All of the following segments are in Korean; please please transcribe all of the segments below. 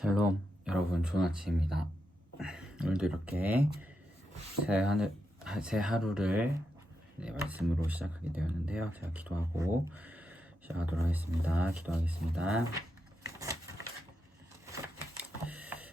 샬롬 여러분, 좋은 아침입니다. 오늘도 이렇게 새 하루를 말씀으로 시작하게 되었는데요. 제가 기도하고 시작하도록 하겠습니다. 기도하겠습니다.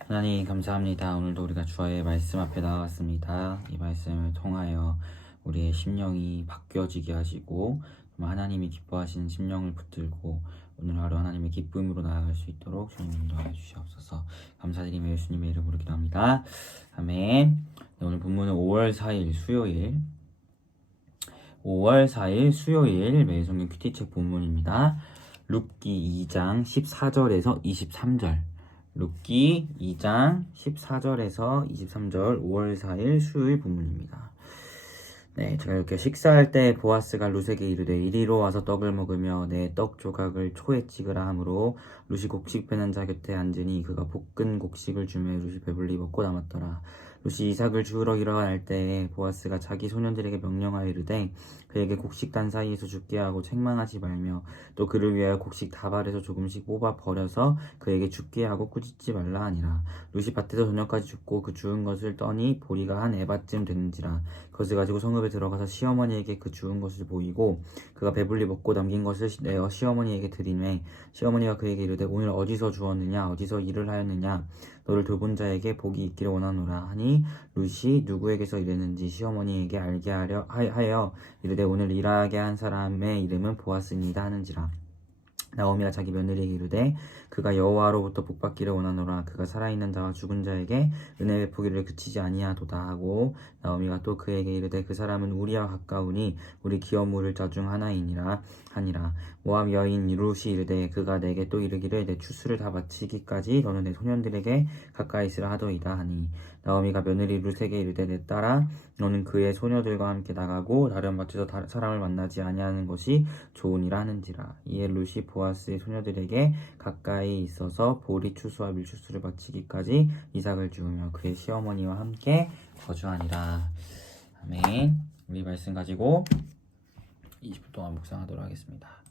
하나님 감사합니다. 오늘도 우리가 주의 말씀 앞에 나왔습니다. 이 말씀을 통하여 우리의 심령이 바뀌어지게 하시고 하나님이 기뻐하시는 심령을 붙들고 오늘 하루 하나님의 기쁨으로 나아갈 수 있도록 주님 인도하여 주시옵소서. 감사드리며 예수님의 이름으로 기도합니다. 아멘. 네, 오늘 본문은 5월 4일 수요일 매일성경 큐티책 본문입니다. 룻기 2장 14절에서 23절. 룻기 2장 14절에서 23절 5월 4일 수요일 본문입니다. 네, 제가 이렇게 식사할 때 보아스가 룻에게 이르되 이리로 와서 떡을 먹으며 내 떡 조각을 초에 찍으라 하므로 룻이 곡식 빼는 자 곁에 앉으니 그가 볶은 곡식을 주매 룻이 배불리 먹고 남았더라. 룻이 이삭을 주우러 일어날 때에 보아스가 자기 소년들에게 명령하여 이르되 그에게 곡식단 사이에서 죽게 하고 책망하지 말며 또 그를 위하여 곡식 다발에서 조금씩 뽑아 버려서 그에게 죽게 하고 꾸짖지 말라 하니라. 룻이 밭에서 저녁까지 죽고 그 주운 것을 떠니 보리가 한 에바쯤 됐는지라. 그것을 가지고 성읍에 들어가서 시어머니에게 그 주운 것을 보이고 그가 배불리 먹고 남긴 것을 내어 시어머니에게 드리매 시어머니가 그에게 이르되 오늘 어디서 주었느냐 어디서 일을 하였느냐 너를 돌본 자에게 복이 있기를 원하노라 하니 룻이 누구에게서 일했는지 시어머니에게 알게 하여 이르되 오늘 일하게 한 사람의 이름은 보아스니이다 하는지라. 나오미가 자기 며느리에게 이르되 그가 여호와로부터 복받기를 원하노라. 그가 살아있는 자와 죽은 자에게 은혜 베푸기를 그치지 아니하도다 하고 나오미가 또 그에게 이르되 그 사람은 우리와 가까우니 우리 기업 물을 자 중 하나이니라 하니라. 모압 여인 룻이 이르되 그가 내게 또 이르기를 내 추수를 다 마치기까지 너는 내 소년들에게 가까이 있으라 하더이다 하니 나오미가 며느리 룻에게 이르되 내 딸아 너는 그의 소녀들과 함께 나가고 다른 밭에서 사람을 만나지 아니하는 것이 좋으니라 하는지라. 이에 룻이 보아스의 소녀들에게 가까이 있어서 보리 추수와 밀추수를 마치기까지 이삭을 주우며 그의 시어머니와 함께 거주하니라. 아멘. 우리 말씀 가지고 20분 동안 묵상하도록 하겠습니다.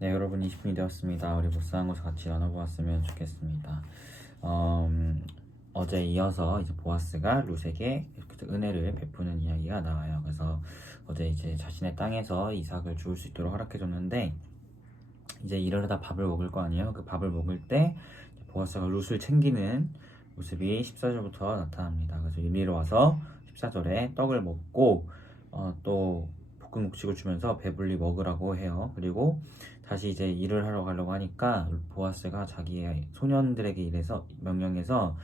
네, 여러분 20분이 되었습니다. 우리 묵상한 것을 같이 나눠보았으면 좋겠습니다. 어제 이어서 이제 보아스가 룻에게 은혜를 베푸는 이야기가 나와요. 그래서 어제 이제 자신의 땅에서 이삭을 주울 수 있도록 허락해줬는데 이제 일하다 밥을 먹을 거 아니에요. 그 밥을 먹을 때 보아스가 룻을 챙기는 모습이 14절부터 나타납니다. 그래서 이리로 와서 14절에 떡을 먹고 또 볶은 곡식을 주면서 배불리 먹으라고 해요. 그리고 다시 이제 일을 하러 가려고 하니까 보아스가 자기의 소년들에게 이래서 명령해서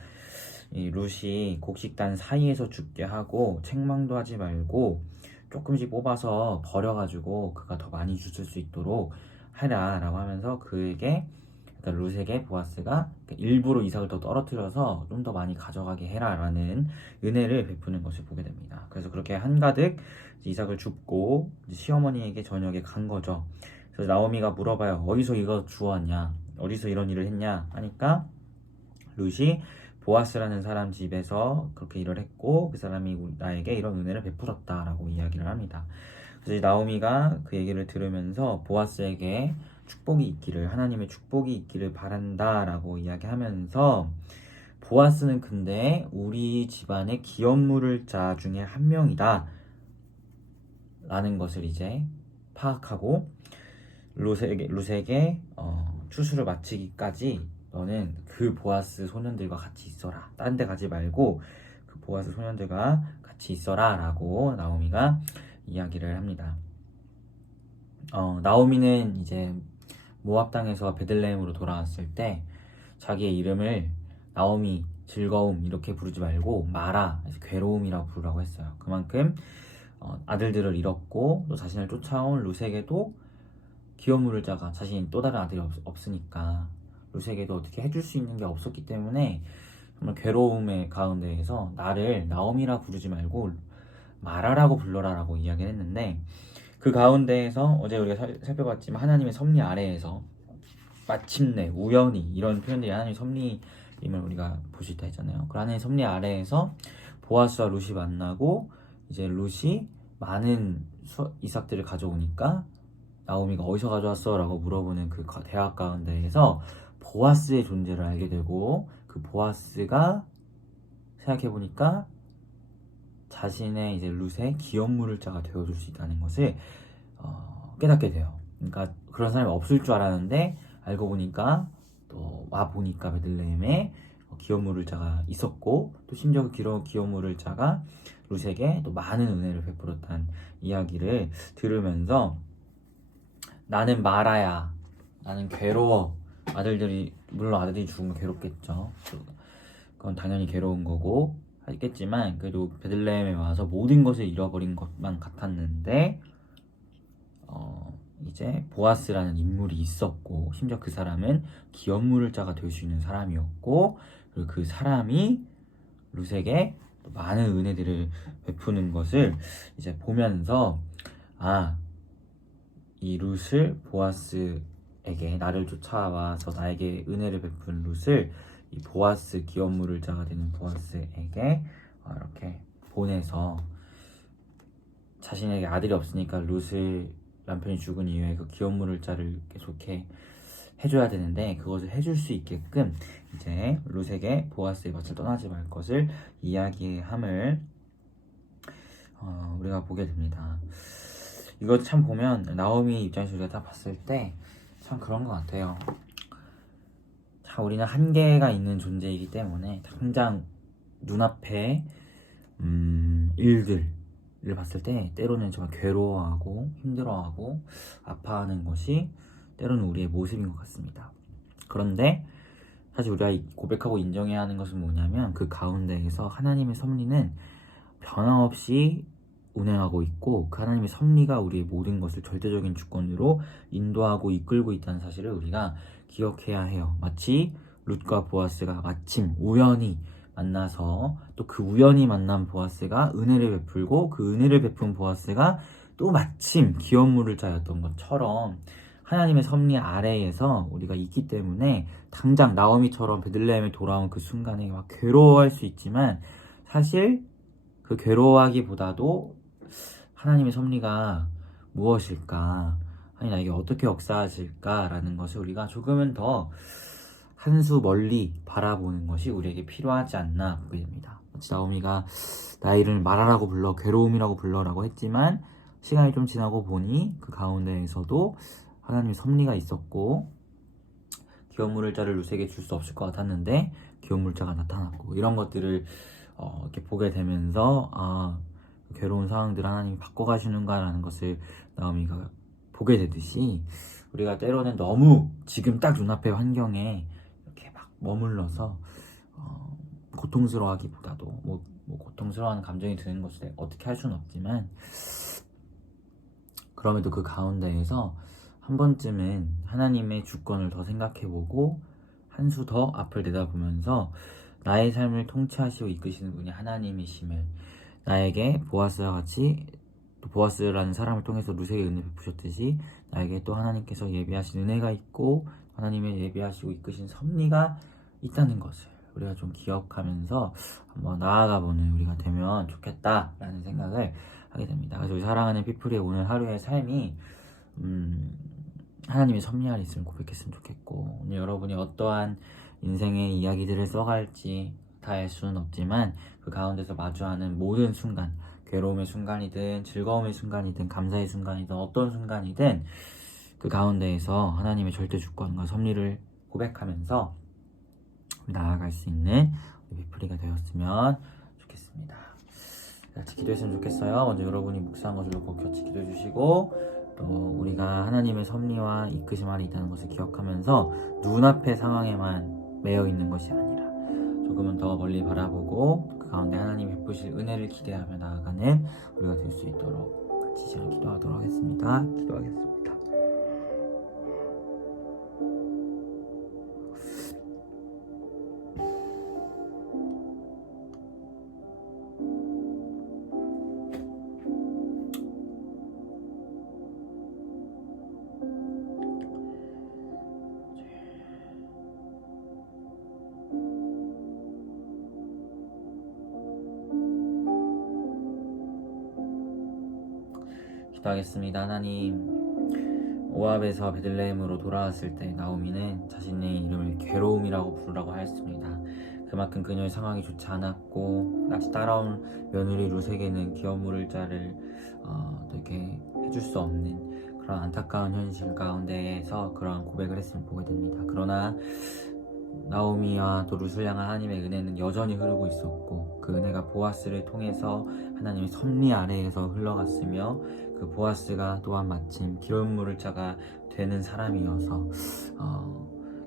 이 룻이 곡식단 사이에서 죽게 하고 책망도 하지 말고 조금씩 뽑아서 버려가지고 그가 더 많이 주실 수 있도록 하라 라고 하면서 그에게, 그러니까 룻에게 보아스가 일부러 이삭을 더 떨어뜨려서 좀 더 많이 가져가게 해라 라는 은혜를 베푸는 것을 보게 됩니다. 그래서 그렇게 한가득 이삭을 줍고 시어머니에게 저녁에 간 거죠. 그래서 나오미가 물어봐요. 어디서 이거 주웠냐? 어디서 이런 일을 했냐? 하니까 룻이 보아스라는 사람 집에서 그렇게 일을 했고 그 사람이 나에게 이런 은혜를 베풀었다 라고 이야기를 합니다. 그래서 나오미가 그 얘기를 들으면서 보아스에게 축복이 있기를, 하나님의 축복이 있기를 바란다 라고 이야기하면서, 보아스는 근데 우리 집안의 기업 물을 자 중에 한 명이다 라는 것을 이제 파악하고 룻에게 추수를 마치기까지 너는 그 보아스 소년들과 같이 있어라, 딴 데 가지 말고 그 보아스 소년들과 같이 있어라 라고 나오미가 이야기를 합니다. 나오미는 이제 모압 땅에서 베들레헴으로 돌아왔을 때 자기의 이름을 나오미, 즐거움 이렇게 부르지 말고 마라, 괴로움이라고 부르라고 했어요. 그만큼 아들들을 잃었고 또 자신을 쫓아온 룻에게도 기업 물을 자가, 자신이 또 다른 아들이 없으니까 룻에게도 어떻게 해줄 수 있는 게 없었기 때문에 정말 괴로움의 가운데에서 나를 나오미라 부르지 말고 마라라고 불러라 라고 이야기를 했는데, 그 가운데에서 어제 우리가 살펴봤지만 하나님의 섭리 아래에서 마침내 우연히, 이런 표현들이 하나님의 섭리임을 우리가 볼 수 있다 했잖아요. 그 하나님의 섭리 아래에서 보아스와 룻이 만나고 이제 룻이 많은 이삭들을 가져오니까 나오미가 어디서 가져왔어? 라고 물어보는 그 대화 가운데에서 보아스의 존재를 알게 되고, 그 보아스가 생각해보니까 자신의 이제 룻의 기업 물을 자가 되어줄 수 있다는 것을 깨닫게 돼요. 그러니까 그런 사람이 없을 줄 알았는데 알고 보니까, 또 와 보니까 베들레헴에 기업 물을 자가 있었고, 또 심지어 그 기업 물을 자가 룻에게 또 많은 은혜를 베풀었다는 이야기를 들으면서, 나는 마라야, 나는 괴로워. 물론 아들이 죽으면 괴롭겠죠. 그건 당연히 괴로운 거고 하겠지만, 그래도 베들레헴에 와서 모든 것을 잃어버린 것만 같았는데 이제 보아스라는 인물이 있었고, 심지어 그 사람은 기업 물을 자가 될 수 있는 사람이었고, 그리고 그 사람이 룻에게 많은 은혜들을 베푸는 것을 이제 보면서, 이 룻을 보아스에게, 나를 쫓아와서 나에게 은혜를 베푼 룻을 이 보아스, 기업 물을 자가 되는 보아스에게 이렇게 보내서, 자신에게 아들이 없으니까 룻을, 남편이 죽은 이후에 그 기업 물을 자를 계속해 해줘야 되는데, 그것을 해줄 수 있게끔 이제 룻에게 보아스의 밭을 떠나지 말 것을 이야기함을 우리가 보게 됩니다. 이거 참 보면 나오미 입장에서 우리가 딱 봤을 때 참 그런 것 같아요. 참 우리는 한계가 있는 존재이기 때문에 당장 눈앞에 일들을 봤을 때 때로는 정말 괴로워하고 힘들어하고 아파하는 것이 때로는 우리의 모습인 것 같습니다. 그런데 사실 우리가 고백하고 인정해야 하는 것은 뭐냐면, 그 가운데에서 하나님의 섭리는 변함없이 운행하고 있고, 그 하나님의 섭리가 우리의 모든 것을 절대적인 주권으로 인도하고 이끌고 있다는 사실을 우리가 기억해야 해요. 마치 룻과 보아스가 마침 우연히 만나서, 또 그 우연히 만난 보아스가 은혜를 베풀고, 그 은혜를 베푼 보아스가 또 마침 기업 물을 자였던 것처럼 하나님의 섭리 아래에서 우리가 있기 때문에, 당장 나오미처럼 베들레헴에 돌아온 그 순간에 막 괴로워할 수 있지만, 사실 그 괴로워하기보다도 하나님의 섭리가 무엇일까, 하나님 나에게 어떻게 역사하실까라는 것을 우리가 조금은 더 한 수 멀리 바라보는 것이 우리에게 필요하지 않나 보게 됩니다. 나오미가 나의 이름을 말하라고 불러 괴로움이라고 불러라고 했지만 시간이 좀 지나고 보니 그 가운데에서도 하나님의 섭리가 있었고 기업 물자를 루세에게 줄 수 없을 것 같았는데 기업 물자가 나타났고 이런 것들을 이렇게 보게 되면서 괴로운 상황들 하나님이 바꿔가시는가라는 것을 나오미가 보게 되듯이 우리가 때로는 너무 지금 딱 눈앞의 환경에 이렇게 막 머물러서 고통스러워하기보다도 뭐 고통스러워하는 감정이 드는 것을 어떻게 할 수는 없지만 그럼에도 그 가운데에서 한 번쯤은 하나님의 주권을 더 생각해보고 한 수 더 앞을 내다보면서 나의 삶을 통치하시고 이끄시는 분이 하나님이심을 나에게 보아스와 같이 또 보아스라는 사람을 통해서 루세에게 은혜 베푸셨듯이 나에게 또 하나님께서 예비하신 은혜가 있고 하나님의 예비하시고 이끄신 섭리가 있다는 것을 우리가 좀 기억하면서 한번 나아가보는 우리가 되면 좋겠다라는 생각을 하게 됩니다. 그래서 우리 사랑하는 피플의 오늘 하루의 삶이 하나님의 섭리 안에 있음을 고백했으면 좋겠고 오늘 여러분이 어떠한 인생의 이야기들을 써갈지 다 알 수는 없지만 그 가운데서 마주하는 모든 순간 괴로움의 순간이든 즐거움의 순간이든 감사의 순간이든 어떤 순간이든 그 가운데에서 하나님의 절대 주권과 섭리를 고백하면서 나아갈 수 있는 우리 피플이가 되었으면 좋겠습니다. 같이 기도했으면 좋겠어요. 먼저 여러분이 묵상한 것으로 꼭 같이 기도해 주시고 또 우리가 하나님의 섭리와 이끄심 안에 있다는 것을 기억하면서 눈앞의 상황에만 매여 있는 것이 아니라 조금은 더 멀리 바라보고 그 가운데 하나님 베푸실 은혜를 기대하며 나아가는 우리가 될 수 있도록 같이 시간 기도하도록 하겠습니다. 기도하겠습니다. 기도하겠습니다. 하나님 모압에서 베들레헴으로 돌아왔을 때 나오미는 자신의 이름을 괴로움이라고 부르라고 하였습니다. 그만큼 그녀의 상황이 좋지 않았고 같이 따라온 며느리 루세게는 기업 물을 자를 되게 해줄 수 없는 그런 안타까운 현실 가운데에서 그러한 고백을 했음을 보게 됩니다. 그러나 나오미와 또 룻을 향한 하나님의 은혜는 여전히 흐르고 있었고 그 은혜가 보아스를 통해서 하나님의 섭리 아래에서 흘러갔으며 그 보아스가 또한 마침 기름 물을 자가 되는 사람이어서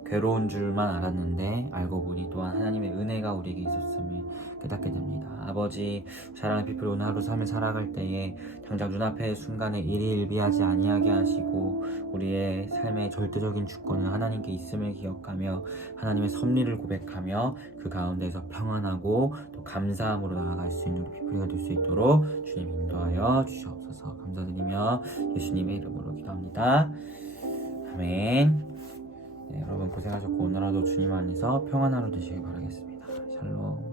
괴로운 줄만 알았는데 알고 보니 또한 하나님의 은혜가 우리에게 있었음을 깨닫게 됩니다. 아버지 사랑의 피플 오늘 하루 삶을 살아갈 때에 당장 눈앞의 순간에 일희일비하지 아니하게 하시고 우리의 삶의 절대적인 주권은 하나님께 있음을 기억하며 하나님의 섭리를 고백하며 그 가운데서 평안하고 또 감사함으로 나아갈 수 있는 피플이가 될 수 있도록 주님 인도하여 주시옵소서. 감사드리며 예수님의 이름으로 기도합니다. 아멘. 네, 여러분 고생하셨고 오늘 하루도 주님 안에서 평안한 하루 되시길 바라겠습니다. 샬롬.